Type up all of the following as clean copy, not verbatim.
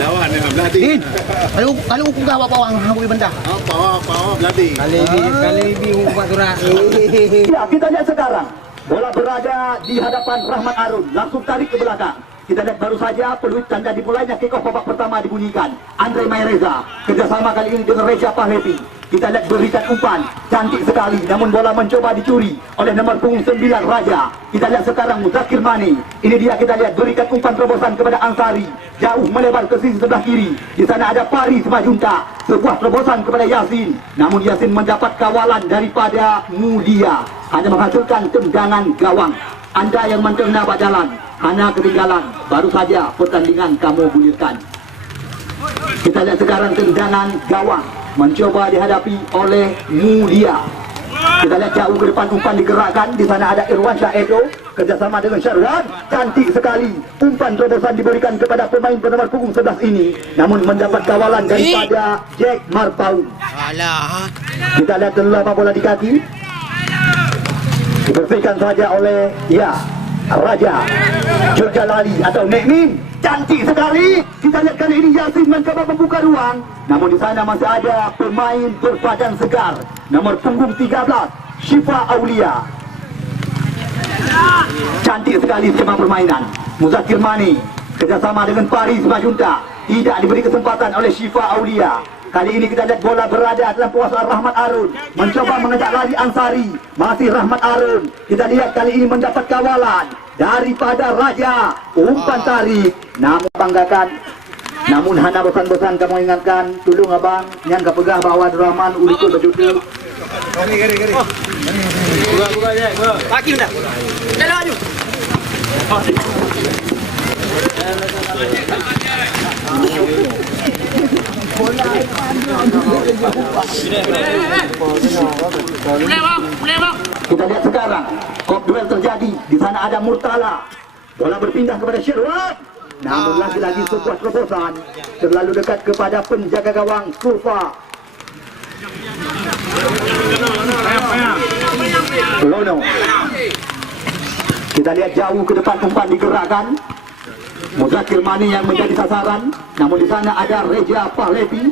Lawan dengan Beladi. Kalau ukur kau bawang habis benda. Bawa Beladi. Kali ubat turah. Ya, kita lihat sekarang. Bola berada di hadapan Rahmat Arun. Langsung tarik ke belakang. Kita lihat baru saja peluit tanda dimulainya kick off babak pertama dibunyikan. Andre Mayreza kerjasama kali ini dengan Reja Pahlevi. Kita lihat berikan umpan cantik sekali, namun bola mencoba dicuri oleh nomor punggung 9 Raja. Kita lihat sekarang Muzakir Mani. Ini dia, kita lihat berikan umpan terobosan kepada Ansari, jauh melebar ke sisi sebelah kiri. Di sana ada Paris Majunta, sebuah terobosan kepada Yasin, namun Yasin mendapat kawalan daripada Mulia, hanya menghasilkan tendangan gawang. Anda yang mencerna jalan hanya ketinggalan, baru saja pertandingan kamu gulirkan. Kita lihat sekarang tendangan gawang mencoba dihadapi oleh Mulia. Kita lihat jauh ke depan umpan digerakkan. Di sana ada Irwansyah Edo kerjasama dengan Syarwan. Cantik sekali umpan terobosan diberikan kepada pemain bernomor punggung 11 ini, namun mendapat kawalan daripada Jack Marpau. Kita lihat terlempar bola di kaki, dibersihkan saja oleh Raja Jurjalali atau Nekmin. Cantik sekali. Kita lihat kali ini Yasin mencoba membuka ruang, namun di sana masih ada pemain berbadan segar nomor punggung 13 Syifa Aulia. Cantik sekali skema permainan. Muzakir Mani kerjasama dengan Paris Majunta, tidak diberi kesempatan oleh Syifa Aulia. Kali ini kita lihat bola berada dalam penguasaan Rahmat Arun, mencoba mengejak lari Ansari, masih Rahmat Arun. Kita lihat kali ini mendapat kawalan daripada Raja. Umpan tarik, namun banggakan, namun hana bosan-bosan kamu ingatkan, tolong abang yang kepegah bawa Rahman ulikul berjuta. Gari. Buka je. Pagi dah. Jalan maju. Kita lihat sekarang kop duel terjadi. Di sana ada Murtala, bola berpindah kepada Syirwan, namun lagi-lagi sebuah terobosan terlalu dekat kepada penjaga gawang Sulfa Lono. Kita lihat jauh ke depan umpan digerakkan. Muzakir Mani yang menjadi sasaran, namun di sana ada Reja Pahlevi.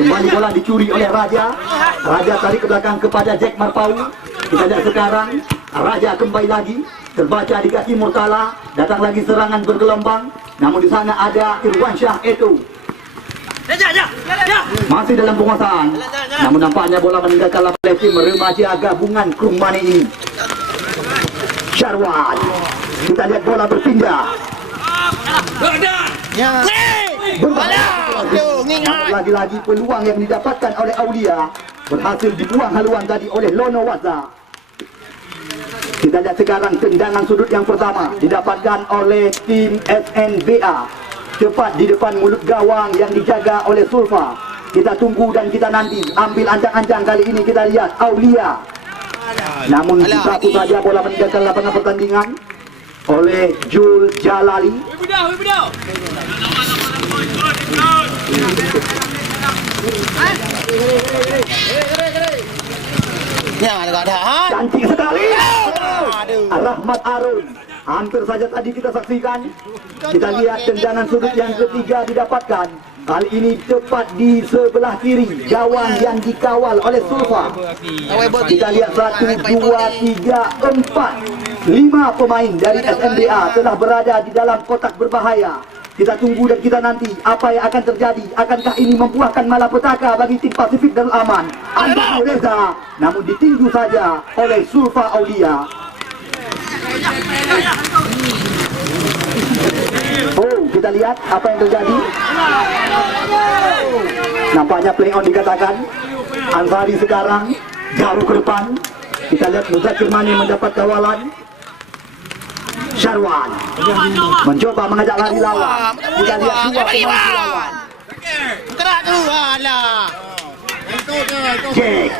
Kembali bola dicuri oleh Raja. Raja tarik ke belakang kepada Jack Marpau. Kita lihat sekarang Raja kembali lagi, terbaca di kaki Murtala. Datang lagi serangan bergelombang, namun di sana ada Irwansyah Edo. Masih dalam penguasaan, namun nampaknya bola meninggalkan lapangan tim remaja gabungan Krum Mani ini. Syarwan. Kita lihat bola berpindah. Lagi-lagi peluang yang didapatkan oleh Aulia berhasil dibuang haluan tadi oleh Lono Waza. Kita lihat sekarang tendangan sudut yang pertama didapatkan oleh tim SNBA, tepat di depan mulut gawang yang dijaga oleh Sulfa. Kita tunggu dan kita nanti. Ambil ancang-ancang kali ini kita lihat Aulia, namun satu saja bola meninggalkan lapangan pertandingan oleh Jul Jalali. Cantik sekali. Rahmat Arun. Hampir saja tadi kita saksikan. Kita lihat tendangan sudut yang ketiga didapatkan. Kali ini tepat di sebelah kiri gawang yang dikawal oleh Sulfa. Kita lihat 1, 2, 3, 4, 5 pemain dari SMBA telah berada di dalam kotak berbahaya. Kita tunggu dan kita nanti apa yang akan terjadi. Akankah ini membuahkan malapetaka bagi tim Pasifik Darul Aman? Anda Reza, namun ditinju saja oleh Sulfa Aulia. Oh, kita lihat apa yang terjadi. Nampaknya play on dikatakan. Ansari sekarang jauh ke depan. Kita lihat Muzakir Mani mendapat kawalan. Syarwan mencoba mengajak lari lawan. Kita lihat dua pemain lawan. Gerak tu, alah. Jack,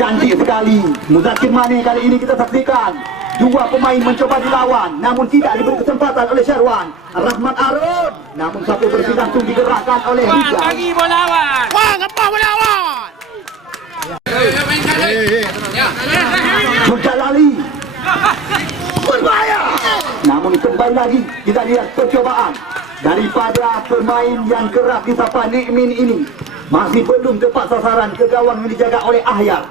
cantik sekali. Muzakir Mani kali ini kita saksikan. Dua pemain mencoba dilawan, namun tidak diberi kesempatan oleh Syarwan. Rahmat Arun, namun satu bersih langsung digerakkan oleh Rizal. Bagi bola lawan. Wang, apa bola lawan? Jurjalali berbahaya. Namun kembali lagi kita lihat percobaan daripada pemain yang kerap disapa Nikmin ini. Masih belum tepat sasaran ke gawang yang dijaga oleh Ahyar.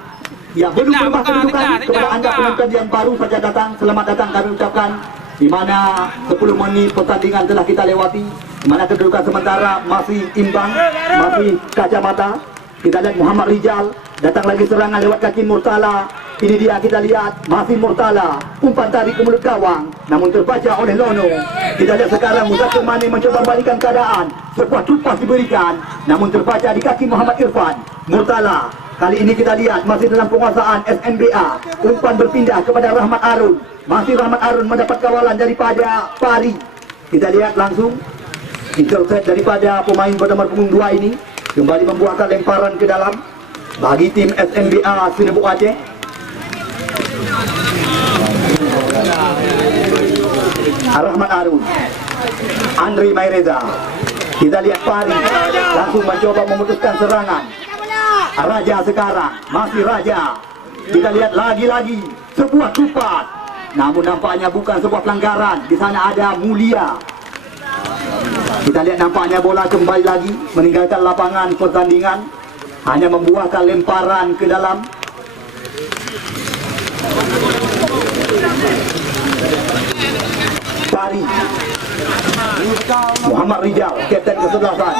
Ya, belum berubah kedudukan kepada anda penonton yang baru saja datang. Selamat datang kami ucapkan. Di mana 10 menit pertandingan telah kita lewati. Di mana kedudukan sementara masih imbang, masih kacamata. Kita lihat Muhammad Rijal, datang lagi serangan lewat kaki Murtala. Ini dia kita lihat, masih Murtala. Umpan tarik ke mulut gawang, namun terbaca oleh Lono. Kita lihat sekarang Muzakir Mane mencoba balikan keadaan. Sebuah tupas diberikan, namun terbaca di kaki Muhammad Irfan. Murtala, kali ini kita lihat masih dalam penguasaan SNBA. Umpan berpindah kepada Rahmat Arun. Masih Rahmat Arun mendapat kawalan daripada Pari. Kita lihat langsung intercept daripada pemain bernomor punggung 2 ini. Kembali membuahkan lemparan ke dalam bagi tim SNBA Sinebuk Aceh. Rahmat Arun, Andre Maireza. Kita lihat Pari langsung mencoba memutuskan serangan. Raja sekarang masih Raja. Kita lihat lagi-lagi sebuah tupas. Namun nampaknya bukan sebuah pelanggaran. Di sana ada Mulia. Kita lihat nampaknya bola kembali lagi meninggalkan lapangan pertandingan. Hanya membuahkan lemparan ke dalam. Pari, Muhammad Rijal, kapten kesebelasan.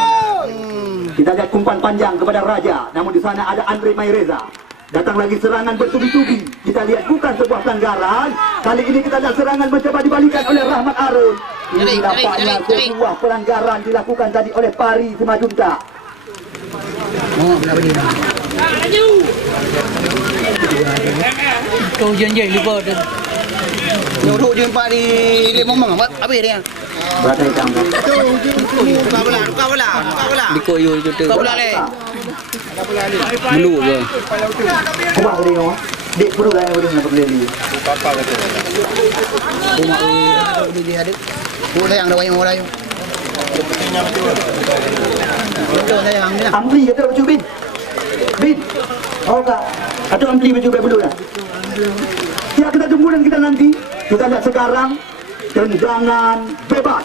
Kita lihat umpan panjang kepada Raja. Namun di sana ada Andre Maireza. Datang lagi serangan bertubi-tubi. Kita lihat bukan sebuah pelanggaran. Kali ini kita lihat serangan mencoba dibalikan oleh Rahmat Arun. Ini nampaknya sebuah pelanggaran dilakukan tadi oleh Pari Semajunta. Oh, kenapa dia? Kau janji lupa dah. Duduk jumpa di Limong habis dia. Berada hitam. Buka bola. Dikoyo itu tu. Kau bola le. Melu ke? Kuat dia. Dek perlu lah yang nak berdiri. Rumah dia ada. Tu sayang dah banyak orang. Betul sayang dia. Ampli kata baju Bin. Bin. Oh tak. Atau Ampli baju dulu dah. Ya kita tunggu dan kita nanti. Kita lihat sekarang tendangan bebas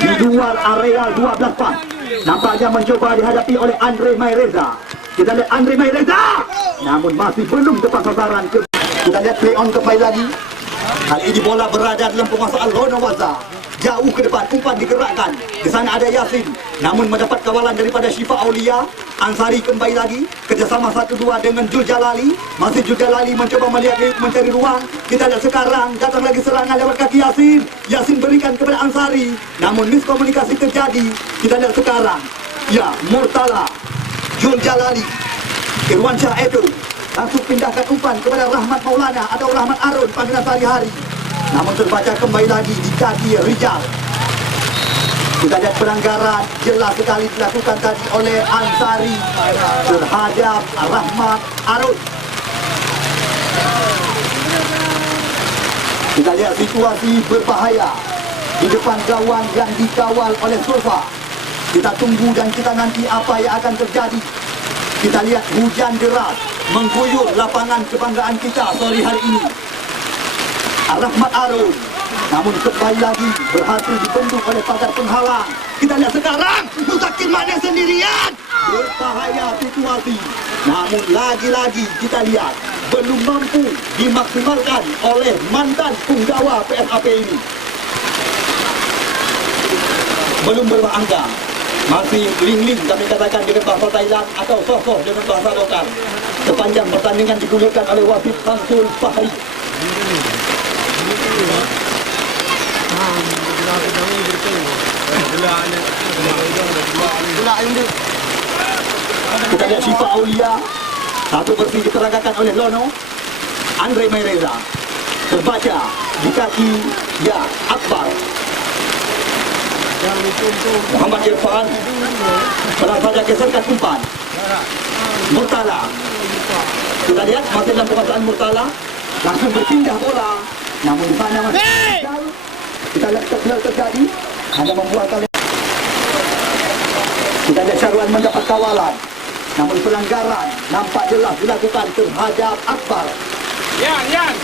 di luar area 12 pas. Nampaknya mencoba dihadapi oleh Andre Maireza. Kita lihat Andre Maireza, namun masih belum tepat sasaran. Kita lihat play on kembali lagi. Kali ini bola berada dalam penguasaan Lono Waza. Jauh ke depan, umpan digerakkan. Di sana ada Yasin, namun mendapat kawalan daripada Syifa Aulia. Ansari kembali lagi, kerjasama 1-2 dengan Jul Jalali. Masih Jul Jalali mencoba melihat mencari ruang. Kita lihat sekarang, datang lagi serangan lewat kaki Yasin. Yasin berikan kepada Ansari, namun miskomunikasi terjadi. Kita lihat sekarang, ya Murtala, Jul Jalali, Irwan Syah Edo langsung pindahkan umpan kepada Rahmat Maulana atau Rahmat Arun panggilan sehari-hari. Namun terbaca kembali lagi di kaki Rijal. Kita lihat pelanggaran jelas sekali dilakukan tadi oleh Ansari terhadap Rahmat Arun. Kita lihat situasi berbahaya di depan gawang yang dikawal oleh Sulfa. Kita tunggu dan kita nanti apa yang akan terjadi. Kita lihat hujan deras mengguyur lapangan kebanggaan kita sore hari ini. Rahmat Arun, namun kembali lagi berhasil dibendung oleh pagar penghalang. Kita lihat sekarang Muzakir Mane sendirian. Berbahaya situasi. Namun lagi-lagi kita lihat belum mampu dimaksimalkan oleh mantan punggawa PSAP ini. Belum berubah angka. Masih ling-ling kami katakan dengan bahasa Thailand atau soh-soh dengan bahasa lokal. Sepanjang pertandingan digulirkan oleh wasit Samsul Fahri. Kita lihat Syifa Aulia. Satu bersih diterangkan oleh Lono. Andre Maireza terbaca di kaki ya Akbar. Muhammad Irfan telah saja geserkan umpan. Murtala. Kita lihat masih dalam penguasaan Murtala. Langsung berpindah bola. Namun di sana masih kita lihat terjadi terjadi. Hanya membuat kita lihat Syarwan mendapat kawalan. Namun pelanggaran nampak jelas dilakukan terhadap Akbar. Yan.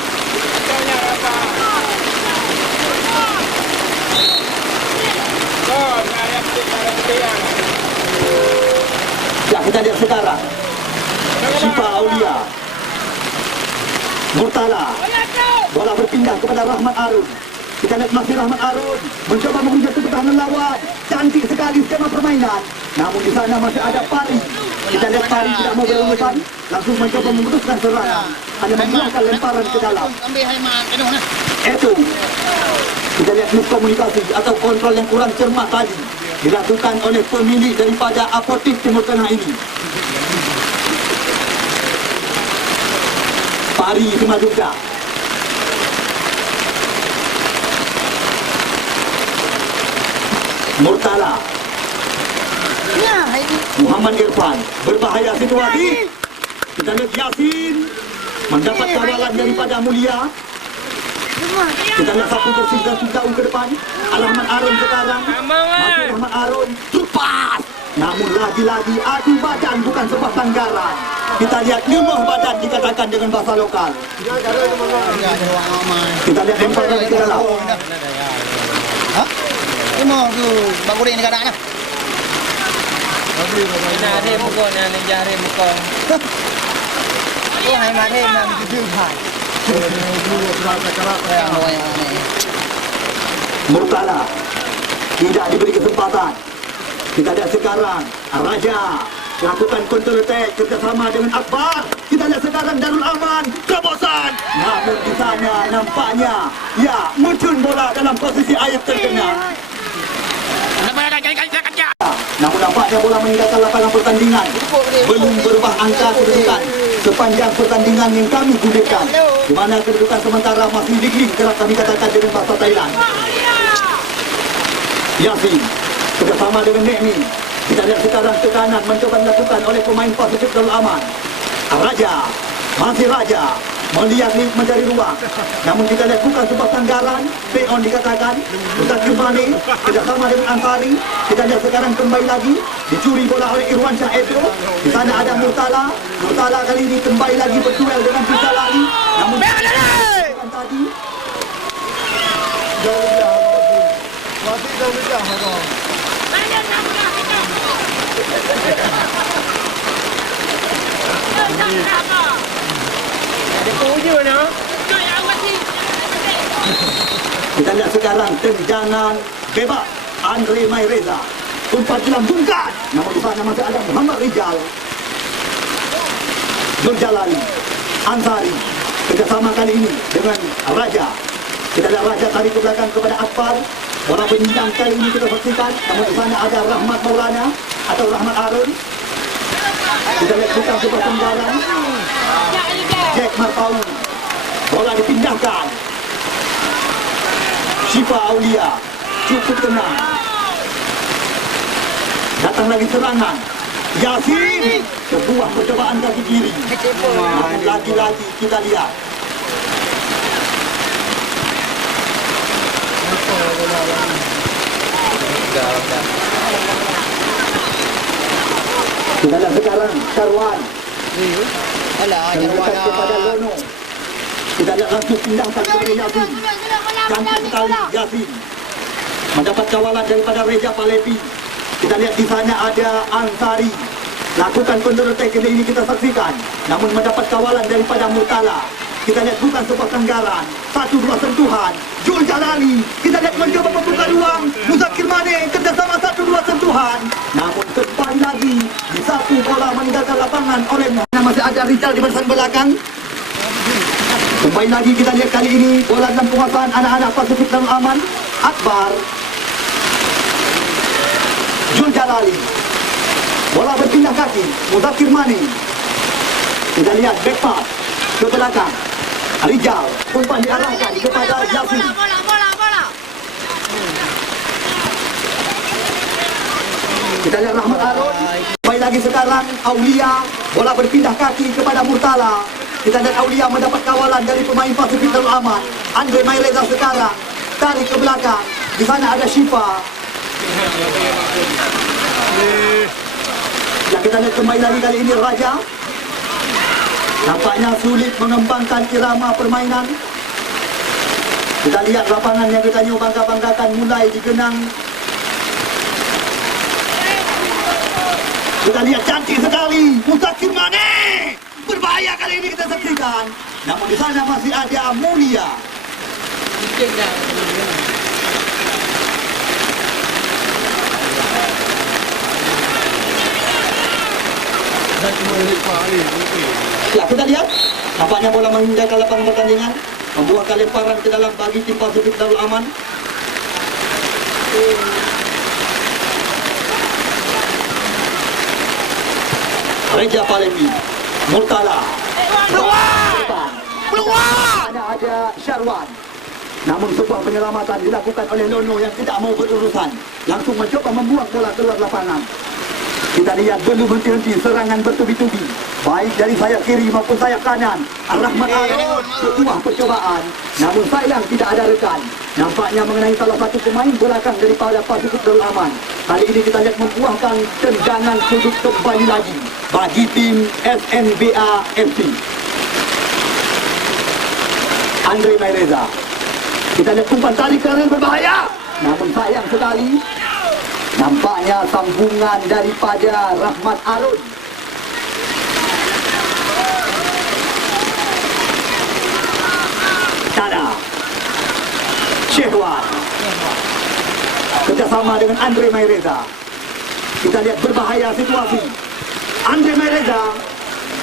Ya, kita lihat sekarang Syifa Aulia Murtala, bola berpindah kepada Rahmat Arun. Kita lihat masih Rahmat Arun mencoba mengejar pertahanan lawan. Cantik sekali skema permainan. Namun di sana masih ada Pari. Kita lihat Pari tidak mau berlebihan, langsung mencoba memutuskan serangan. Hanya membuahkan lemparan ke dalam. Itu kita lihat miskomunikasi atau kontrol yang kurang cermat tadi dilakukan oleh pemilik daripada Apotik Timur Tengah ini. Pari Simadurga. Murtala. Muhammad Irfan. Berbahaya situasi. Kita lihat Yasin mendapat kawalan daripada Mulia. Kita lihat satu bersih dan jauh ke depan. Rahmat Arun sekarang. Masih Rahmat Arun. Lepas. Namun lagi-lagi adu badan bukan sebuah pelanggaran. Kita lihat lima badan dikatakan dengan bahasa lokal. Kita lihat lemparan ke dalam. Lima tu bang goreng dekat anak. Nah, dia pukul, nah, dia jari pukul. Oh, hai mak hem nak begitu hai. Murtala tidak diberi kesempatan. Kita lihat sekarang Raja lakukan counter attack kerjasama dengan Akbar. Kita lihat sekarang Darul Aman terobosan. Namun di sana nampaknya ya muncul bola dalam posisi air terkena. Namun nampaknya bola meninggalkan lapangan pertandingan. Belum berubah angka kedudukan sepanjang pertandingan yang kami gunakan, di mana kedudukan sementara masih lig-lig kerap kami katakan dengan bahasa Thailand. Yasin bersama dengan Nekmi. Kita lihat sekarang tekanan mencoba dilakukan oleh pemain Pasifik Darul Aman. Raja, masih Raja melihat mencari ruang. Namun kita lihat bukan sebuah pelanggaran. Play on dikatakan. Ustaz Kimani kerjasama dengan Ansari. Kita lihat sekarang kembali lagi dicuri bola oleh Irwan Shah Edo. Di sana ada Murtala. Murtala kali ini kembali lagi berduel dengan Pita Lali. Namun tadi Ada tujuh no. kita lihat sekarang tendangan bebas Andre Mayreza. Umpan dilambungkan. Namun di sana masih ada Muhammad Rijal, Nur Jalali, Ansari. Kerjasama kali ini dengan Raja. Kita lihat Raja tarik ke belakang kepada Akbar. Bola penyinjang kali ini kita saksikan. Namun di sana ada Rahmat Maulana atau Rahmat Arun. Kita lihat bukan sebuah pelanggaran. Jack Marpau. Bola dipindahkan. Syifa Aulia cukup tenang. Datang lagi serangan. Yasin sebuah percobaan kaki kiri. Namun lagi-lagi kita lihat kita lihat sekarang Sarwan. Alah, Dekat kepada Lono. Kita lihat langsung pindahkan kepada Yasin. Cantik sekali Yasin. Mendapat kawalan daripada Reja Palepi. Kita lihat di sana ada Ansari. Lakukan counter attack kali ini kita saksikan. Namun mendapat kawalan daripada Murtala. Kita lihat bukan sebuah pelanggaran. 1-2 sentuhan. Jul Jalali. Kita lihat mencoba membuka ruang. Muzakir Mane kerjasama 1-2 sentuhan. Namun kembali lagi di satu bola meninggalkan lapangan oleh masih ada Rizal di barisan belakang. Kembali lagi kita lihat kali ini bola dalam penguasaan anak-anak Pasifik Darul Aman. Akbar, Jul Jalali. Bola berpindah kaki. Muzakir Mane. Kita lihat back pass ke belakang. Rijal, umpan diarahkan kepada Yasin. Bola. Kita lihat Rahmat Arun. Baik lagi sekarang Aulia. Bola berpindah kaki kepada Murtala. Kita lihat Aulia mendapat kawalan dari pemain Pasifik Darul Aman. Andre Mayreza sekarang tarik ke belakang. Di sana ada Syifa. Ya, kita lihat kembali lagi kali ini Raja. Nampaknya sulit mengembangkan irama permainan. Kita lihat lapangan yang kita bangga-banggakan mulai digenang. Kita lihat cantik sekali. Mustaqim Mane. Berbahaya kali ini kita saksikan. Namun di sana masih ada Mulia. Ya, kita lihat. Nampaknya bola menginjak lapangan pertandingan. Membuahkan lemparan ke dalam bagi tim Pasifik Darul Aman. Reja Palevi, Murtala, peluang! Ada Syarwan. Namun sebuah penyelamatan dilakukan oleh Nono yang tidak mau berurusan. Langsung mencoba membuang bola keluar lapangan. Kita lihat belum henti-henti serangan bertubi-tubi. Baik dari sayap kiri maupun sayap kanan. Ar-Rahman Arun sebuah percobaan. Namun sayang tidak ada rekan. Nampaknya mengenai salah satu pemain belakang daripada Pasifik Darul Aman. Kali ini kita lihat membuahkan tendangan sudut kembali lagi bagi tim SNBA FC. Andre Maireza. Kita lihat umpan tarik kanan berbahaya. Namun sayang sekali. Nampaknya sambungan daripada Rahmat Arun. Tada. Syehwan. Kerjasama dengan Andre Maireza. Kita lihat berbahaya situasi. Andre Maireza.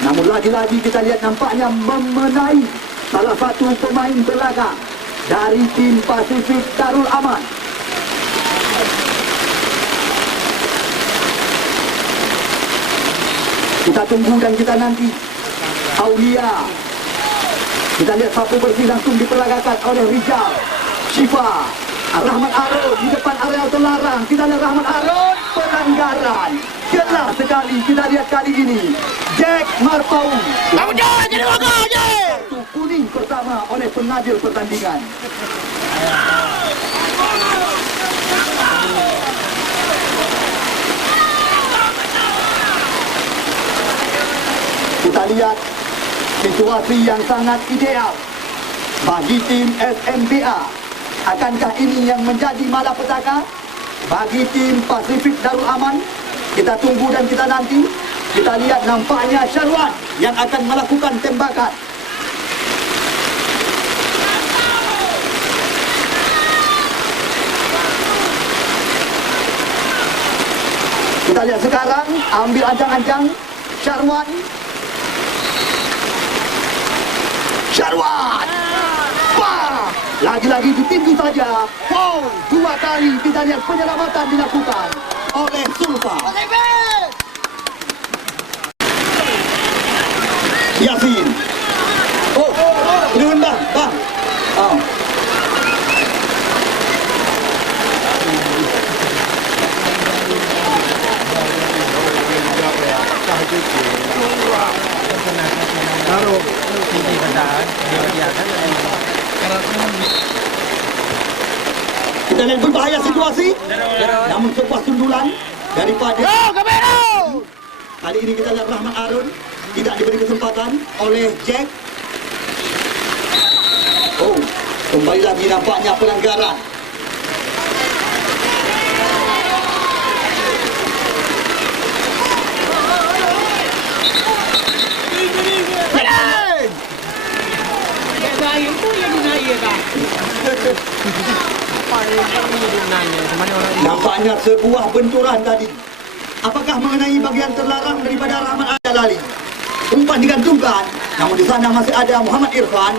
Namun lagi-lagi kita lihat nampaknya memenai salah satu pemain belakang dari tim Pasifik Darul Aman. Kita tunggu dan kita nanti. Aulia. Kita lihat sapu bersih langsung diperagakan oleh Rizal. Syifa. Rahmat Arun di depan area terlarang. Kita lihat Rahmat Arun. Pelanggaran. Jelas sekali kita lihat kali ini. Jack Marpau. Kartu kuning pertama oleh pengadil pertandingan. Kita lihat situasi yang sangat ideal bagi tim SNBA. Akankah ini yang menjadi malapetaka bagi tim Pasifik Darul Aman? Kita tunggu dan kita nanti. Kita lihat nampaknya Syarwan yang akan melakukan tembakan. Kita lihat sekarang ambil ancang-ancang Syarwan. Syarwan. Wah, lagi-lagi ditinju saja. Wow, dua kali kita lihat penyelamatan dilakukan oleh Sulfa. Yasin. Oh, ini rendah, bang. Oh. Kita lihat berbahaya situasi. Namun sebuah sundulan daripada kali ini kita lihat Rahmat Arun tidak diberi kesempatan oleh Jack. Oh, kembali lagi nampaknya pelanggaran. Nampaknya sebuah benturan tadi. Apakah mengenai bagian terlarang daripada Rahmat Adalali? Umpan digantungkan. Namun di sana masih ada Muhammad Irfan.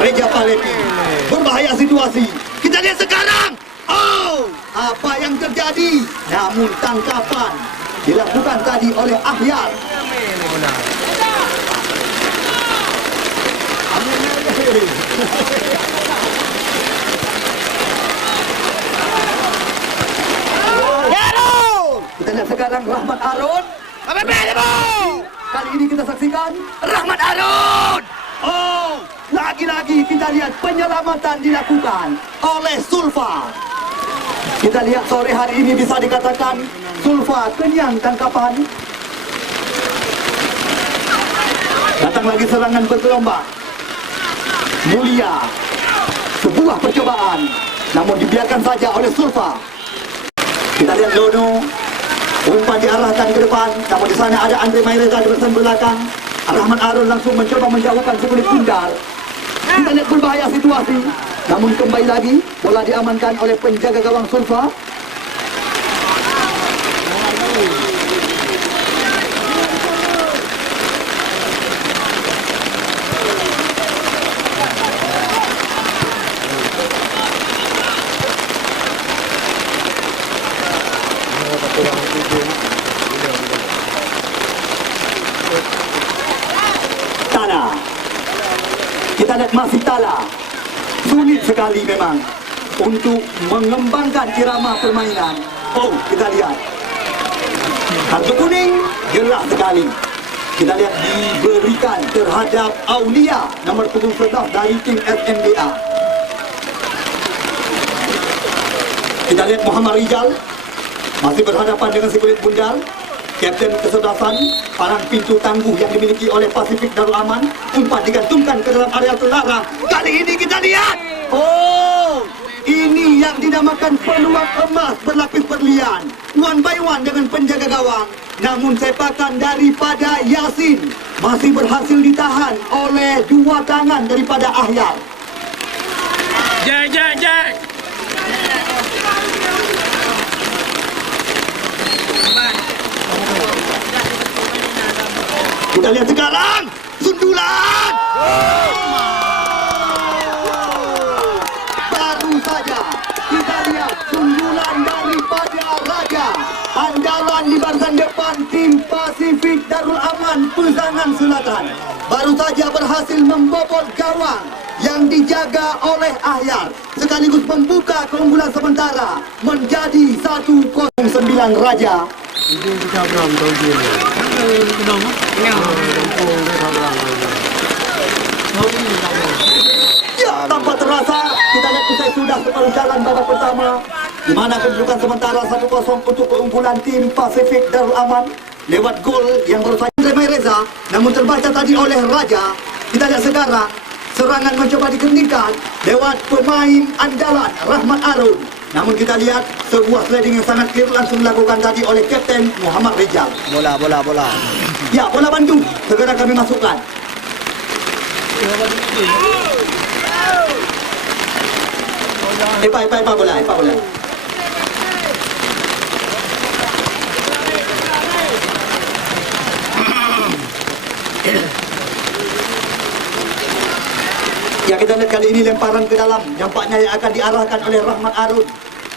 Reja Palevi. Berbahaya situasi. Kita lihat sekarang. Oh, apa yang terjadi? Namun tangkapan dilakukan tadi oleh Ahyar. Kita lihat sekarang Rahmat Arun. Kali ini kita saksikan Rahmat Arun. Oh, lagi-lagi kita lihat penyelamatan dilakukan oleh Sulfa. Kita lihat sore hari ini bisa dikatakan Sulfa kenyang tangkapan. Datang lagi serangan bergelombang. Mulia. Sebuah sebuah percobaan, namun dibiarkan saja oleh Sulfa. Kita lihat Lono, umpan diarahkan ke depan, namun di sana ada Andre Maireza di barisan belakang. Rahman Arun langsung mencoba menjauhkan sekulit pundar. Kita lihat berbahaya situasi, namun kembali lagi bola diamankan oleh penjaga gawang Sulfa. Tala, kita lihat masih Tala. Sulit sekali memang untuk mengembangkan irama permainan. Oh, kita lihat kartu kuning jelas sekali. Kita lihat diberikan terhadap Aulia nomor punggung 11 dari tim SMDA. Kita lihat Muhammad Rijal masih berhadapan dengan sekulit bundal. Kapten kesebelasan, palang pintu tangguh yang dimiliki oleh Pasifik Darul Aman. Umpan digantungkan ke dalam area terlarang. Kali ini kita lihat, oh, ini yang dinamakan peluang emas berlapis berlian. One by one dengan penjaga gawang. Namun sepakan daripada Yasin masih berhasil ditahan oleh dua tangan daripada Ahyar. Jack. Kita lihat sekarang sundulan. Baru saja kita lihat sundulan daripada Raja, andalan di barisan depan tim Pasifik Darul Aman Pesangan Selatan. Baru saja berhasil membobol gawang yang dijaga oleh Ahyar, sekaligus membuka keunggulan sementara menjadi 1-0 Raja. Ya, tanpa terasa kita lihat usai sudah separuh jalan babak pertama, di mana kedudukan sementara 1-0 untuk keunggulan tim Pasifik Darul Aman lewat gol yang baru saja Andre Maireza, namun terbaca tadi oleh Raja. Kita lihat sekarang serangan mencoba dikencangkan lewat pemain andalan Rahman Arun. Namun kita lihat sebuah sliding yang sangat clear langsung dilakukan tadi oleh Kapten Muhammad Rijal. Bola. Ya, bola bantu. Segera kami masukkan. Epa bola. Ya, kita lihat kali ini lemparan ke dalam. Nampaknya yang akan diarahkan oleh Rahman Arun.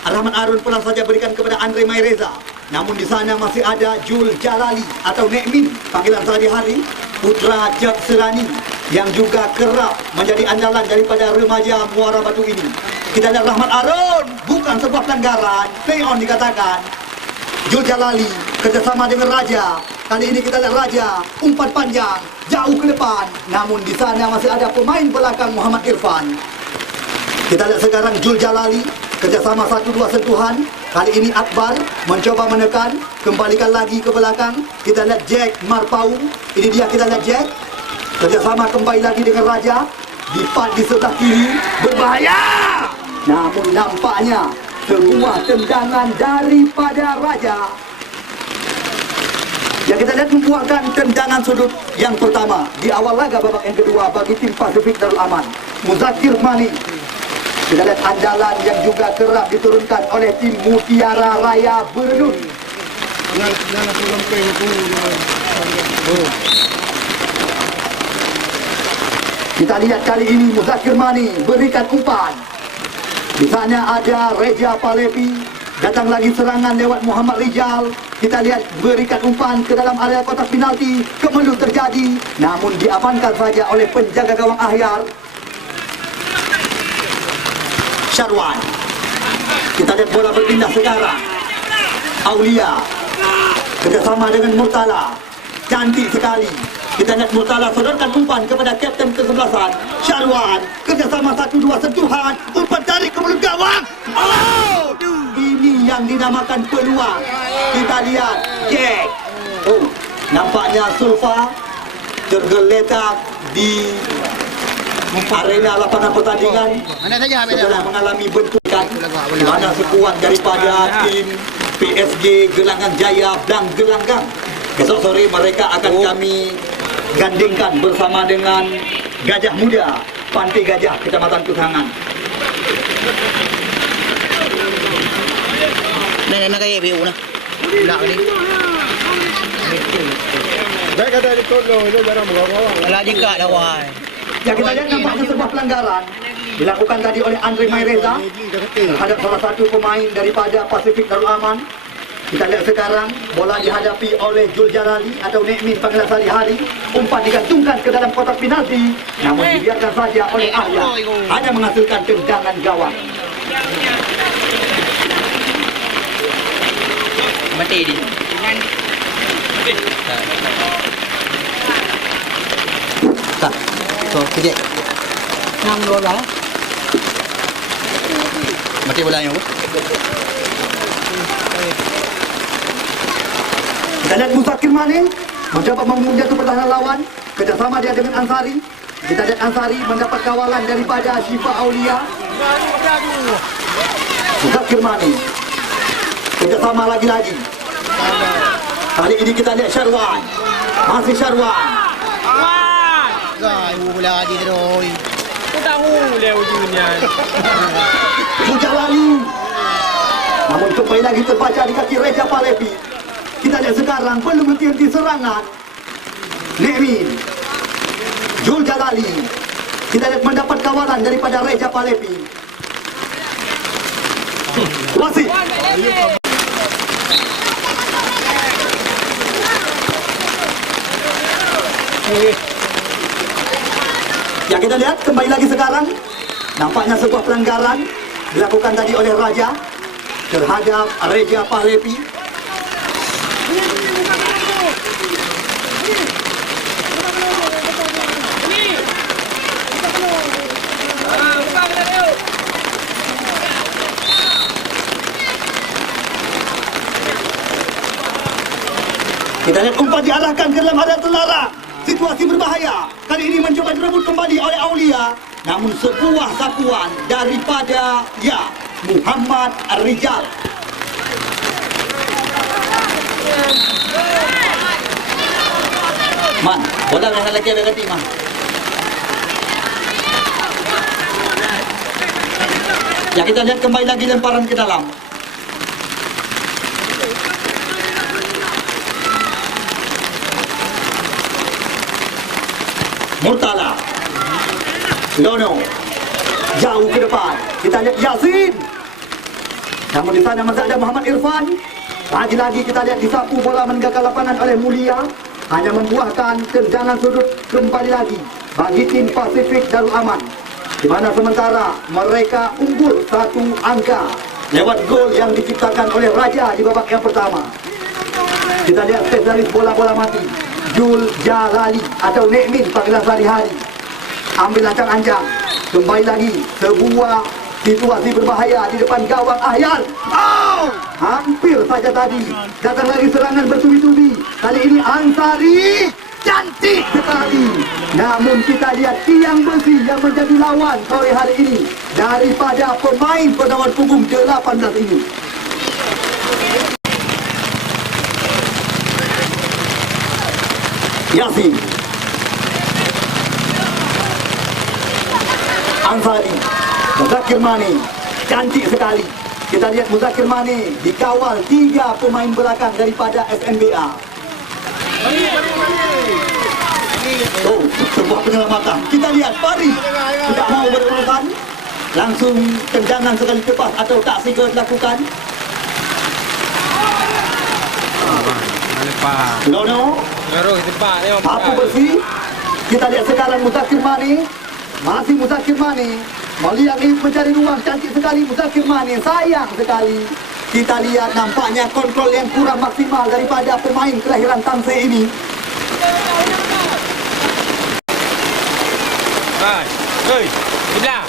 Rahman Arun pula saja berikan kepada Andre Maireza. Namun di sana masih ada Jul Jalali atau Nekmin, panggilan sehari-hari, putra Jab Serani yang juga kerap menjadi andalan daripada remaja Muara Batu ini. Kita lihat Rahman Arun, bukan sebuah pelanggaran, play on dikatakan. Jul Jalali kerjasama dengan Raja. Kali ini kita lihat Raja, umpan panjang, jauh ke depan. Namun di sana masih ada pemain belakang Muhammad Irfan. Kita lihat sekarang Jul Jalali, kerjasama 1-2 sentuhan. Kali ini Akbar mencoba menekan, kembalikan lagi ke belakang. Kita lihat Jack Marpau. Ini dia, kita lihat Jack. Kerjasama kembali lagi dengan Raja. Dipat di sebelah kiri, berbahaya. Namun nampaknya sebuah tendangan daripada Raja. Yang kita lihat membuahkan tendangan sudut yang pertama di awal laga babak yang kedua bagi tim Pasifik Darul Aman. Muzakir Mani. Kita lihat andalan yang juga kerap diturunkan oleh tim Mutiara Raya Beredut. Kita lihat kali ini Muzakir Mani berikan umpan. Di sana ada Reja Palepi. Datang lagi serangan lewat Muhammad Rijal. Kita lihat berikan umpan ke dalam area kotak penalti. Kemelut terjadi, namun diamankan saja oleh penjaga gawang Ahyar, Syarwan. Kita lihat bola berpindah sekarang. Aulia kerjasama dengan Murtala. Cantik sekali. Kita lihat Murtala sodorkan umpan kepada kapten kesebelasan, Syarwan. Kerjasama 1-2 sentuhan. Umpan tarik ke mulut gawang. Oh! Ini yang dinamakan peluang. Kita lihat Jack. Oh, nampaknya Sulfa tergeletak di arena lapangan pertandingan Mana saja telah mengalami bentukan di mana sekuat daripada tim PSG Gelangan Jaya dan Gelanggang. Esok sore mereka akan kami gandingkan bersama dengan Gajah Muda Pantai Gajah Kecamatan Kusangan. Nak kaya biu nah. Budak ni. Baik kata di kono ini barang bawang. Kalau dekat dah wai. Yang kita lihat nampaknya sebuah pelanggaran dilakukan tadi oleh Andre Mayreza terhadap salah satu pemain daripada Pasifik Darul Aman. Kita lihat sekarang bola dihadapi oleh Jul Jalali atau Nekmin panggilan sehari-hari. Umpan digantungkan ke dalam kotak penalti, namun dibiarkan saja oleh Ahya, hanya menghasilkan tendangan gawang. Mati dia. Tak. So, kejap. Nang bola. Mati bola yang apa? Kita lihat Muzakir Mane mencoba menjatuh pertahanan lawan kerjasama dia dengan Ansari. Kita lihat Ansari mendapat kawalan daripada Syifa Aulia. Muzakir Mane kerjasama lagi-lagi. Kali ini kita lihat Syarwan. Masih Syarwan. Gai bola di teroi. Kau tahu dia ujungnya. Jalali. Namun kembali lagi terbaca di kaki Reja Palepi. Kita lihat sekarang belum henti-henti serangan. Nekmin, Jul Jalali. Kita lihat mendapat kawalan daripada Reja Palepi. Wasit. Yang kita lihat kembali lagi sekarang, nampaknya sebuah pelanggaran dilakukan tadi oleh Raja terhadap Reja Pahlepi. Kita lihat umpan diarahkan ke dalam area terlarang. Situasi berbahaya. Kali ini mencoba direbut kembali oleh Aulia. Namun sebuah sapuan daripada Muhammad Rizal. Man, bola yang lagi ada ganti man. Ya, kita lihat kembali lagi lemparan ke dalam. Murtala, Lono, jauh ke depan. Kita lihat Yasin. Namun di sana masih ada Muhammad Irfan. Lagi-lagi kita lihat disapu bola meninggalkan lapangan oleh Mulia. Hanya membuahkan tendangan sudut kembali lagi bagi tim Pasifik Darul Aman. Di mana sementara mereka unggul 1 angka lewat gol yang diciptakan oleh Raja di babak yang pertama. Kita lihat spesialis bola-bola mati Jul Jalali atau Nekmin panggilan sehari-hari. Ambil ancang-ancang. Kembali lagi sebuah situasi berbahaya di depan gawang Ahyan. Hampir saja tadi datang lagi serangan bertubi-tubi. Kali ini Ansari cantik sekali. Namun kita lihat tiang besi yang menjadi lawan sore hari ini daripada pemain penawar punggung 18 ini. Yasin, Ansari, Muzakir Mane, cantik sekali. Kita lihat Muzakir Mane dikawal 3 pemain belakang daripada SNBA. Oh, sebuah penyelamatan. Kita lihat Pari tidak mau berurusan. Langsung tendangan sekali tepat atau tak segera dilakukan. Lono, Papu bersih. Kita lihat sekarang Muzakir Mane. Masih Muzakir Mane. Melihat ini mencari ruang, cantik sekali Muzakir Mane. Sayang sekali. Kita lihat nampaknya kontrol yang kurang maksimal daripada pemain kelahiran Tamse ini. Hei, sebelah.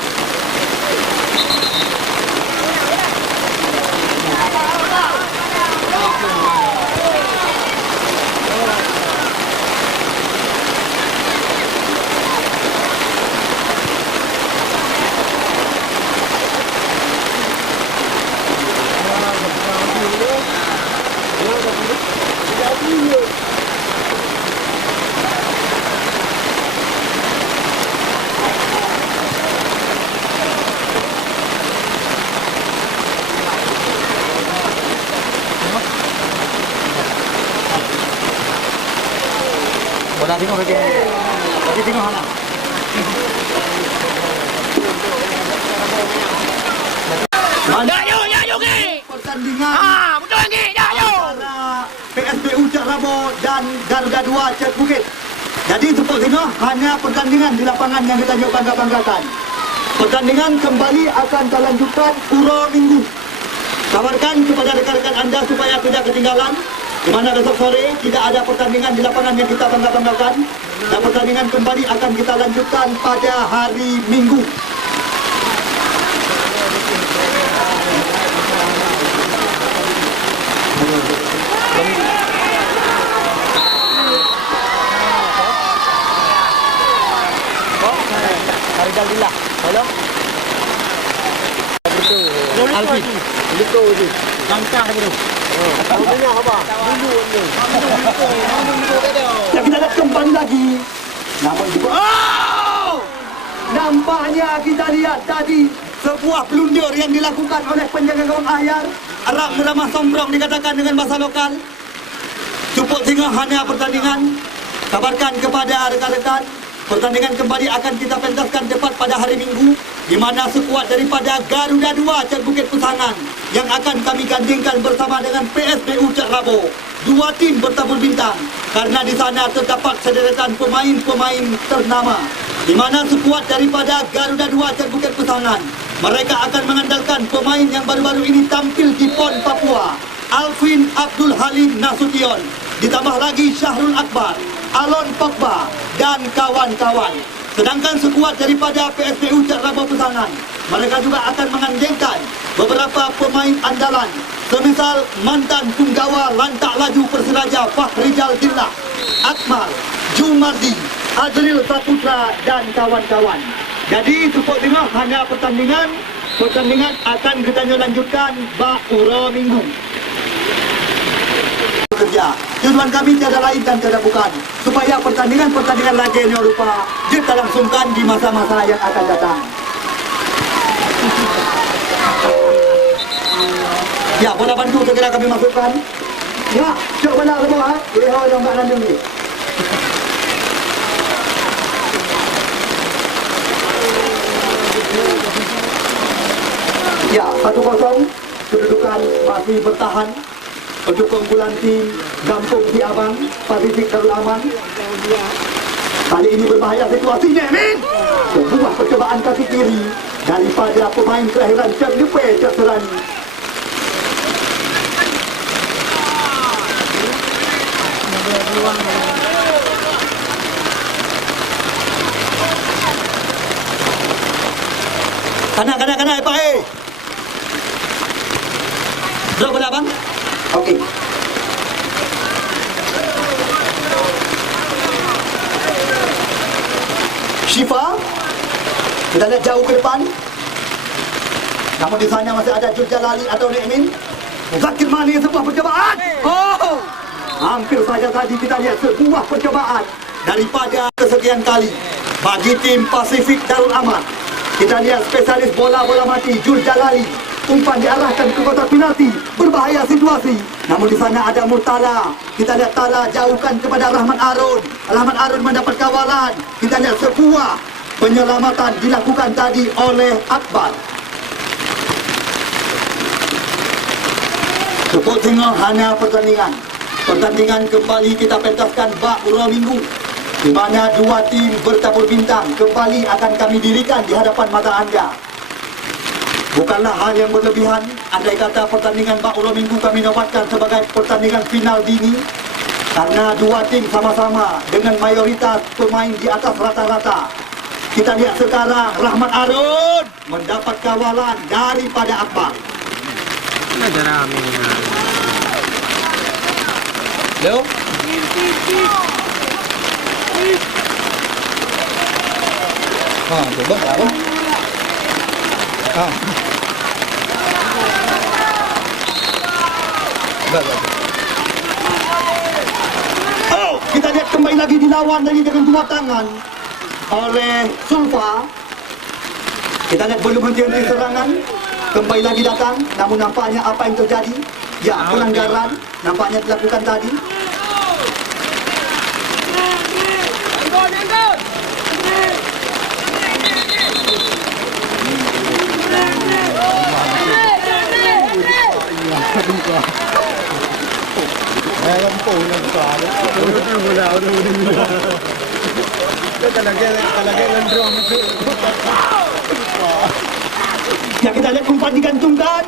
Bola tengok bagi. Bagi tengok Hana. Ya, ke. Pertandingan. Betul ke? Ya. Antara PSBU Cak Rabo dan Garuda 2 Cak Bukit. Jadi tepuk tengok hanya pertandingan di lapangan yang kita bangga-banggakan. Pertandingan kembali akan kita lanjutkan Puro Minggu. Kabarkan kepada rekan-rekan anda supaya tidak ketinggalan. Di mana besok sore tidak ada pertandingan di lapangan yang kita bangga-banggakan. Dan pertandingan kembali akan kita lanjutkan pada hari Minggu. Haridalillah. Tolong. Alfi. Betul je. Langkah dulu. Tahu dengar apa? Dulu ni. Ya, kita lihat kembali lagi. Namun juga nampaknya kita lihat tadi Sebuah blunder yang dilakukan oleh penjaga gawang Ahyar. Arab meramah sombrong dikatakan dengan bahasa lokal. Cukup tengok hanya pertandingan. Kabarkan kepada rekan-rekan, pertandingan kembali akan kita pentaskan tepat pada hari Minggu, di mana skuad daripada Garuda 2 Cak Bukit Pusangan yang akan kami gandingkan bersama dengan PSBU Cak Rabo. Dua tim bertabur bintang karena di sana terdapat sederetan pemain-pemain ternama, di mana skuad daripada Garuda 2 Cak Bukit Pusangan mereka akan mengandalkan pemain yang baru-baru ini tampil di PON Papua, Alvin Abdul Halim Nasution, ditambah lagi Syahrul Akbar, Alon Pogba dan kawan-kawan. Sedangkan skuad daripada PSBU Cak Rabo Pusangan mereka juga akan mengandengkan beberapa pemain andalan semisal mantan punggawa lantak laju Persiraja Fahrizal Dillah, Akmal, Jumardi, Azril Saputra dan kawan-kawan. Jadi cukup tengok hanya pertandingan akan kita lanjutkan Puro Minggu. Kerja. Tujuan kami tiada lain dan tiada bukan supaya pertandingan lainnya rupa kita langsungkan di masa-masa yang akan datang. Ya, bola bantu segera kami masukkan. Ya, cuk bola semua. Yang Mbak Nandung ni. Ya, 1-0. Kedudukan masih bertahan. Pendukung bulan tim Gampung Di Abang, Pasifik Darul Aman. Kali ini berbahaya situasinya, Min. Sebuah percobaan kaki kiri daripada pemain kelahiran Cak Lupe Cak Serani. Kanak, Pak A. Drop bola, bang. Okey. Syifa. Kita lihat jauh ke depan. Namun di sana masih ada Jul Jalali atau Nekmin. Zakir Mani sebuah percobaan. Oh! Hampir saja tadi kita lihat sebuah percobaan daripada kesekian kali bagi tim Pasifik Darul Aman. Kita lihat spesialis bola-bola mati Jul Jalali. Umpan diarahkan ke kotak penalti. Berbahaya situasi. Namun di sana ada Murtala. Kita lihat Tala jauhkan kepada Rahman Arun. Rahman Arun mendapat kawalan. Kita lihat sebuah penyelamatan dilakukan tadi oleh Akbar. Tepuk tengok hanya pertandingan. Pertandingan kembali kita pentaskan Puro Minggu, di mana dua tim bertabur bintang kembali akan kami dirikan di hadapan mata anda. Bukanlah hal yang berlebihan andai kata pertandingan Puro Minggu kami nobatkan sebagai pertandingan final dini, karena dua tim sama-sama dengan mayoritas pemain di atas rata-rata. Kita lihat sekarang Rahmat Arun mendapat kawalan daripada Akbar. Leo. Coba apa? Oh, kita lihat kembali lagi dilawan lagi dengan dua tangan oleh Sulfa. Kita lihat belum henti serangan, kembali lagi datang. Namun nampaknya apa yang terjadi? Ya, pelanggaran nampaknya dilakukan tadi. Lampu ng karo. Wala. Talaga ng drum. Ya, kita lihat umpan digantungkan,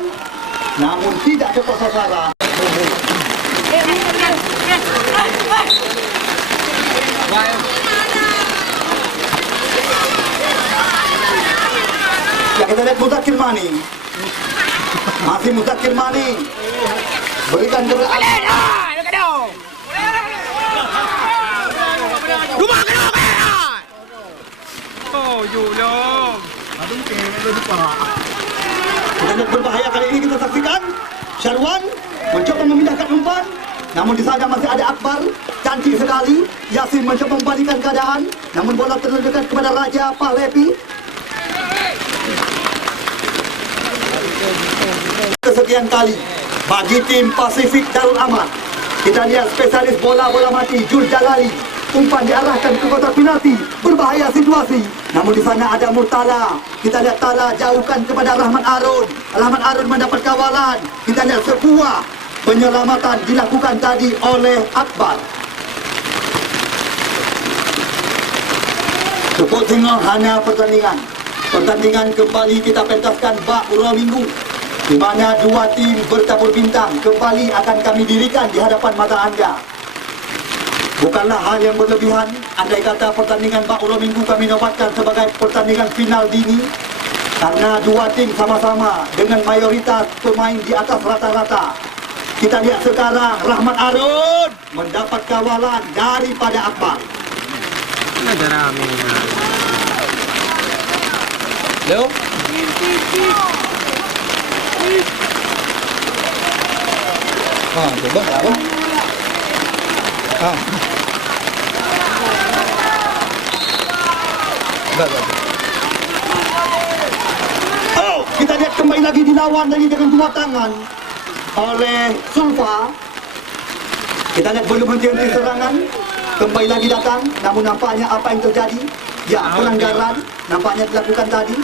namun tidak tepat sasaran. Ya, kita lihat Muzakir Mani. Masih Muzakir Mani. Berikan kepada Oh, Julong. Adong kaya lupa. kita lihat berbahaya kali ini kita saksikan. Syarwan mencoba memindahkan umpan, namun di sana masih ada Akbar. Cantik sekali. Yasin mencoba membalikan keadaan, namun bola terdekat kepada Raja Pahlevi. Kesekian kali bagi tim Pasifik Darul Aman. Kita lihat spesialis bola mati Jul Jalali. Umpan diarahkan ke kotak penalti. Berbahaya situasi. Namun di sana ada Murtala. Kita lihat Tala jauhkan kepada Rahman Arun. Rahman Arun mendapat kawalan. Kita lihat sebuah penyelamatan dilakukan tadi oleh Akbar. Tepuk tengah hanya pertandingan. Pertandingan kembali kita pentaskan bak Urau Minggu, di mana dua tim bertabur bintang kembali akan kami dirikan di hadapan mata anda. Bukanlah hal yang berlebihan andai kata pertandingan bak Urau Minggu kami nobatkan sebagai pertandingan final dini, karena dua tim sama-sama dengan mayoritas pemain di atas rata-rata. Kita lihat sekarang Rahman Arun mendapat kawalan daripada Akbar. Ada rame. Lo? Coba apa? Oh, kita lihat kembali lagi dilawan lagi dengan dua tangan oleh Sulfa. Kita lihat belum henti serangan, kembali lagi datang, namun nampaknya apa yang terjadi? Ya, pelanggaran nampaknya dilakukan tadi.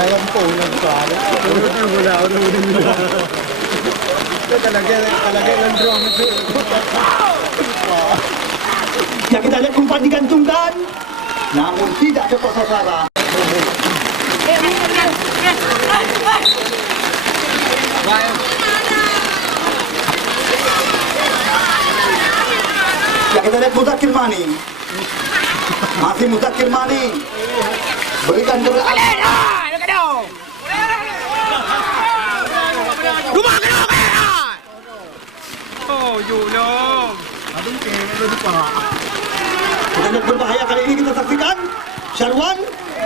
Lampu ng karo. Wala. Talaga ng drum. Ya, kita lihat umpan digantungkan, namun tidak tepat sasaran. Ya, kita lihat Muzakir Mani. Masih Muzakir Mani. Berikan kepada Oh, Julong. Adong kaya lupa. kita lihat berbahaya kali ini kita saksikan. Syarwan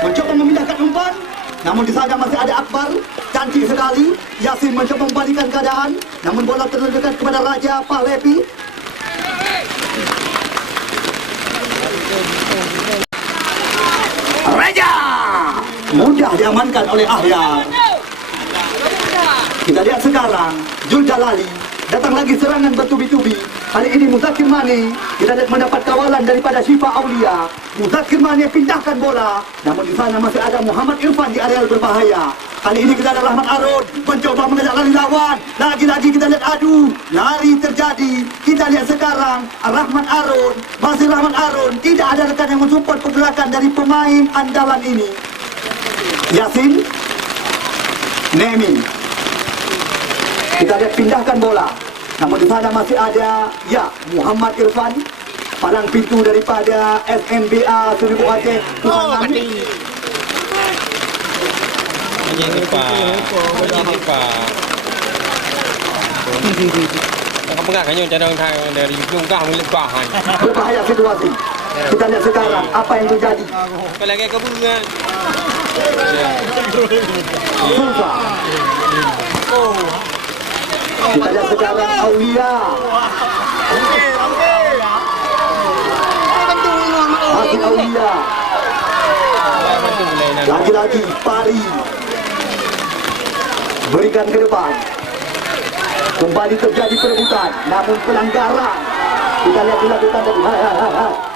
mencoba memindahkan umpan, namun di sana masih ada Akbar. Cantik sekali. Yasin mencoba membalikan keadaan, namun bola terdekat kepada Raja Pahlevi. Raja mudah diamankan oleh Ahyar. Kita lihat sekarang Jul Jalali datang lagi serangan bertubi-tubi. Kali ini Muzakir Mani kita lihat mendapat kawalan daripada Syifa Aulia. Muzakir Mani pindahkan bola, namun di sana masih ada Muhammad Irfan di areal berbahaya. Kali ini kita ada Rahman Arun mencoba mengajak lari lawan. Lagi-lagi kita lihat adu, lari terjadi. Kita lihat sekarang Rahman Arun, masih Rahman Arun. Tidak ada rekan yang mensupport pergerakan dari pemain andalan ini. Yasin, Nemi. Kita lihat pindahkan bola, namun di sana masih ada ya Muhammad Irfan, palang pintu daripada SNBA Seribu Aceh. Anjing lepas. Tak pegang kan cadang thang dari lungkah lepas han. Berbahaya situasi. Kita lihat sekarang apa yang terjadi. Kalau lagi kebungan. Sulfa. Kita lihat sekarang Aulia. Masih Aulia. Belainan. Lagi-lagi Pari berikan ke depan. Kembali terjadi perebutan, namun pelanggaran kita lihat dilakukan tadi.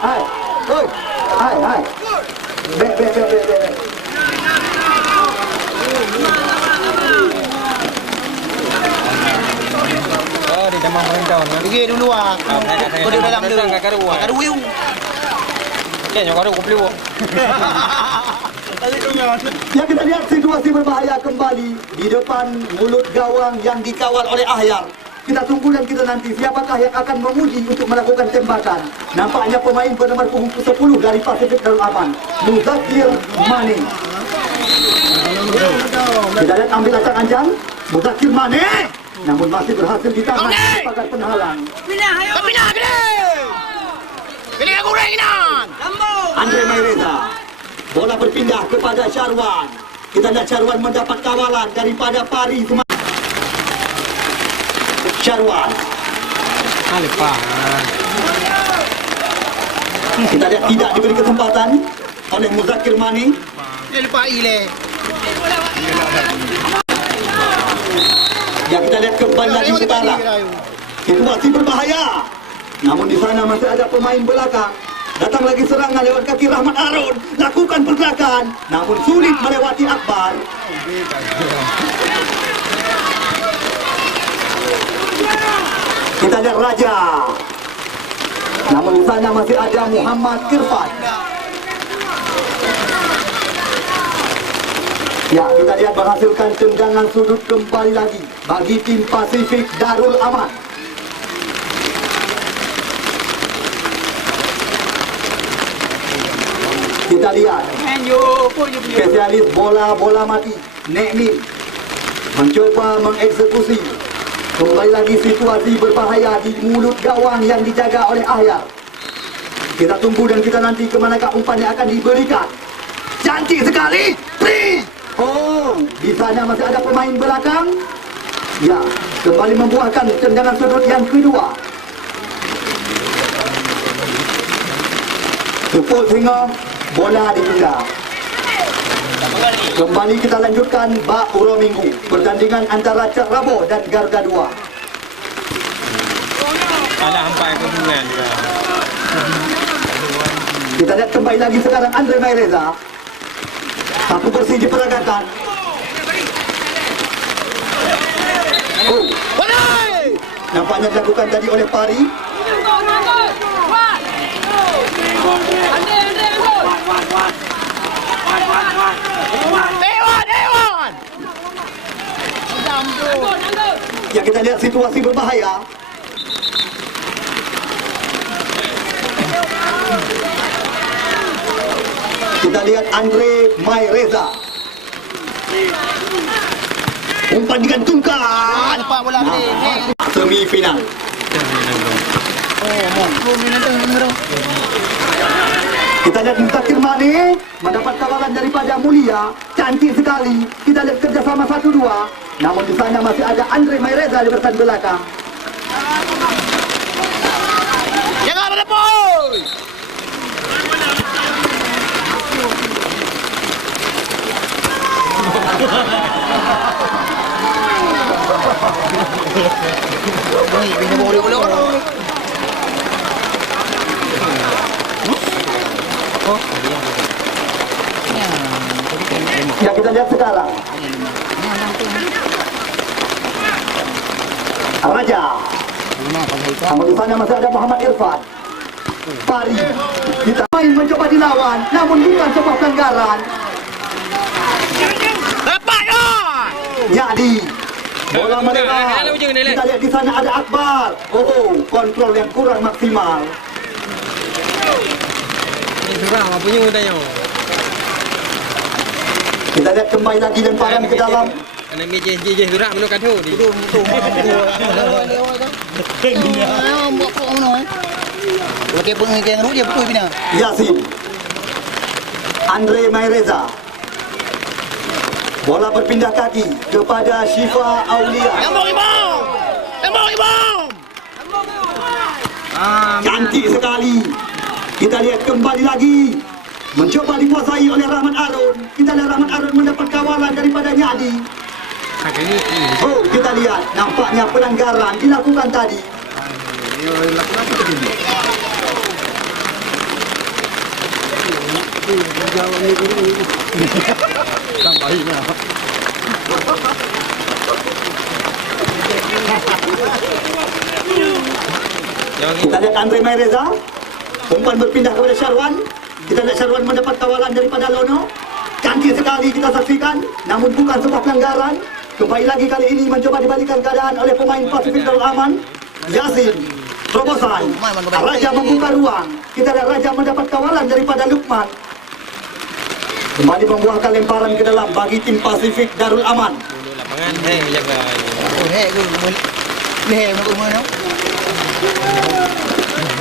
Hai. Oi. Hai. Be. Oh, di tambah merendau. Pergi dulu ah. Kau di dalam tu. Kakak dua. Kayaknya kau ada kupli. Ya, kita lihat situasi berbahaya kembali di depan mulut gawang yang dikawal oleh Ahyar. Kita tunggu dan kita nanti siapakah yang akan menguji untuk melakukan tembakan. Nampaknya pemain bernomor punggung 10 dari Pasifik Darul Aman, Muzakir Mane. Kita lihat ambil acak ancang Muzakir Mane, namun masih berhasil ditahan oleh pagar penghalang. Andre Maireza. Bola berpindah kepada Syarwan. Kita lihat Syarwan mendapat kawalan daripada Pari. Syarwan. Alipah. Kita lihat tidak diberi kesempatan oleh Muzakir Mane. Ya, kita lihat kembali lagi sekarang. Situasi berbahaya. Namun di sana masih ada pemain belakang. Datang lagi serangan lewat kaki Rahmat Arun. Lakukan pergerakan, namun sulit melewati Akbar. Kita lihat Raja. Namun di sana masih ada Muhammad Irfan. Ya, kita lihat menghasilkan tendangan sudut kembali lagi bagi tim Pasifik Darul Aman. Kita lihat spesialis bola mati Nekmin mencoba mengeksekusi. Kembali lagi situasi berbahaya di mulut gawang yang dijaga oleh Ahyar. Kita tunggu dan kita nanti kemanakah umpan yang akan diberikan. Cantik sekali. Free. Oh, di sana masih ada pemain belakang. Ya, kembali membuahkan tendangan sudut yang kedua. Tepuk hingga bola dipindah. Kembali kita lanjutkan bak Uro Minggu. Pertandingan antara Cak Rabo dan Garda 2. Ada hampai kebungan juga. Kita lihat kembali lagi sekarang Andre Maireza. Satu bersih diperagakan. Oh, nampaknya dilakukan tadi oleh Pari. Ya, kita lihat situasi berbahaya. Kita lihat Andre Maireza. Umpan digantungkan. Semifinal. Kita lihat Muzakir Mane mendapat kawalan daripada Mulia. Cantik sekali. Kita lihat kerjasama 1-2. Namun di sana masih ada Andre Maireza di bertahan belakang. Jangan ada boy. Ya, kita lihat sekarang Raja. Namun di sana masih ada Muhammad Irfan. Pari. Kita main mencoba dilawan, namun bukan sebuah pelanggaran. Jadi bola melewat. Kita lihat di sana ada Akbar. Oh, kontrol yang kurang maksimal. Ini surang apa punya tanya. Kita lihat kembali lagi lemparan ke dalam. Ana meje surang menuk katu di. Yasin. Andre Maireza. Bola berpindah kaki kepada Syifa Aulia. Cantik sekali. Kita lihat kembali lagi. mencoba dikuasai oleh Rahmat Arun. Kita lihat Rahmat Arun mendapat kawalan daripada Nyadi. Oh, kita lihat nampaknya pelanggaran dilakukan tadi. Kita lihat Andre Maireza, umpan berpindah kepada Syarwan. Kita lihat Syarwan mendapat kawalan daripada Lono. Cantik sekali kita saksikan, namun bukan sebuah pelanggaran. Kembali lagi kali ini mencoba dibalikan keadaan oleh pemain Pasifik Darul Aman. Yasin, terobosan, Raja membuka ruang. Kita lihat Raja mendapat kawalan daripada Lukman. Kembali membuahkan lemparan ke dalam bagi tim Pasifik Darul Aman. Lapangan, jaga.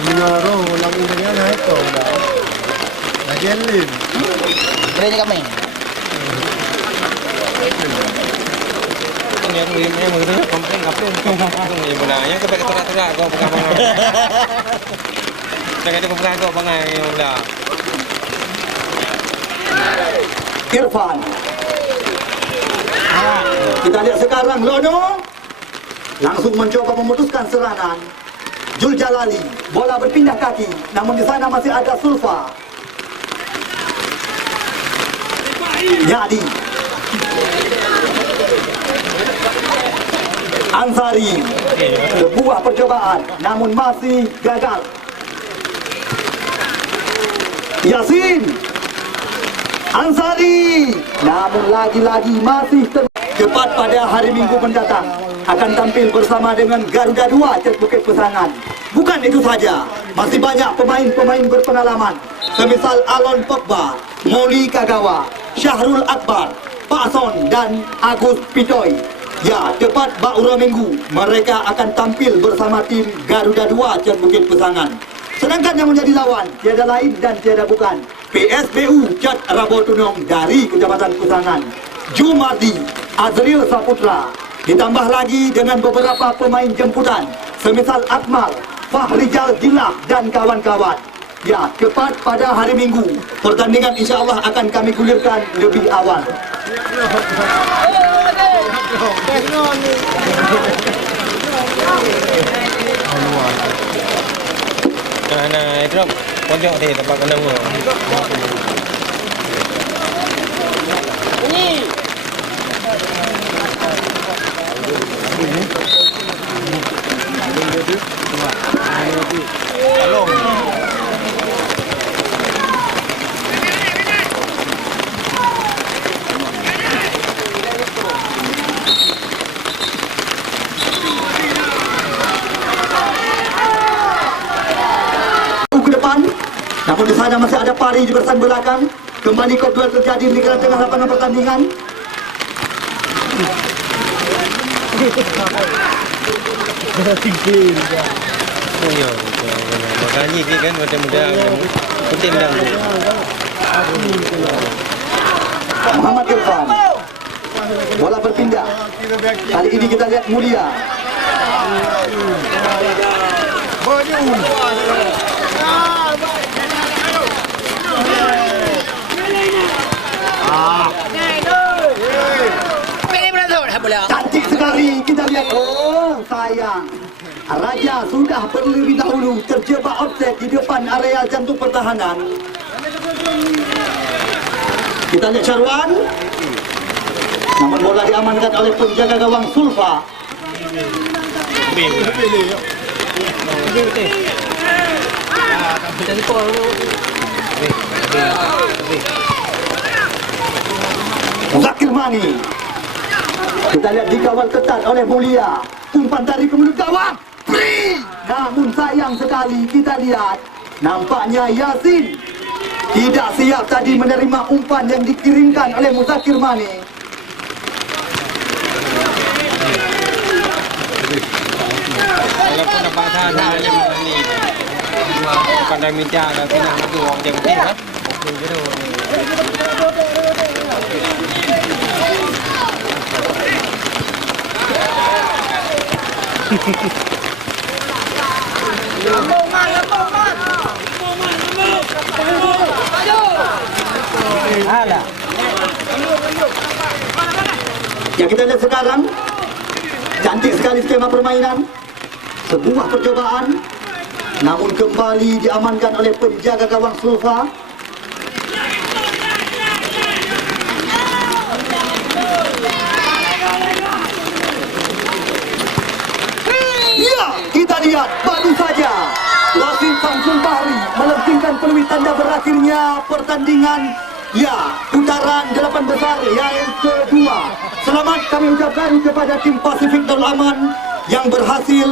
Mengaruh lagu dengan itu. Nagelin. Boleh jaga main. Yang menurut komplain kapung yang benarnya kepada terak-terak kau pegang bangai. Jangan itu pegang kau bangai yang dah. Irfan. Kita lihat sekarang Lono langsung mencoba memutuskan serangan. Jul Jalali, bola berpindah kaki, namun di sana masih ada Sulfa. Nyadi. Ansari, sebuah percobaan, namun masih gagal. Yasin, Ansari, namun lagi-lagi masih tepat pada hari Minggu mendatang akan tampil bersama dengan Garuda 2 Cet Bukit Pesangan. Bukan itu saja, masih banyak pemain-pemain berpengalaman, semisal Alon Pogba, Moli Kagawa, Syahrul Akbar, Pak Son dan Agus Pitoy. Ya, tepat Baura Minggu, mereka akan tampil bersama tim Garuda 2 Cet Bukit Pesangan. Sedangkan yang menjadi lawan, tiada lain dan tiada bukan PSBU Cet Rabotunong dari Kecamatan Pesangan. Jumardi, Azril Saputra, ditambah lagi dengan beberapa pemain jemputan, semisal Akmal, Fahrijal Jilah dan kawan-kawan. Ya, tepat pada hari Minggu, pertandingan insya Allah akan kami gulirkan lebih awal. Nah, itu pojok dia tempat kandang tu. Namun di sana masih ada Pari di barisan belakang. Kembali kop duel terjadi di tengah lapangan pertandingan. Oh ya, makanya dia kan muda-muda penting dah. Muhammad Irfan. Bola berpindah. Kali ini kita lihat Mulia. Cantik sekali kita lihat. Oh sayang, Raja sudah terlebih dahulu terjebak offset di depan area jantung pertahanan. Kita lihat Syarwan, namun bola diamankan oleh penjaga gawang Sulfa. Zakir Mani. Kita lihat dikawal ketat oleh Mulia. Umpan dari ke mulut gawang. Free. Namun sayang sekali kita lihat, nampaknya Yasin tidak siap tadi menerima umpan yang dikirimkan oleh Muzakir Mani. Walaupun dapat sahaja yang ni. Pandai minta dan kena tu orang yang penting kan. Alah. Yang kita lihat sekarang, cantik sekali skema permainan. Sebuah percobaan, namun kembali diamankan oleh penjaga gawang Sulfa. Ya, kita lihat baru saja wasit Samsul Bahri melentingkan peluit tanda berakhirnya pertandingan. Ya, putaran 8 besar yang kedua. Selamat kami ucapkan kepada tim Pasifik Darul Aman yang berhasil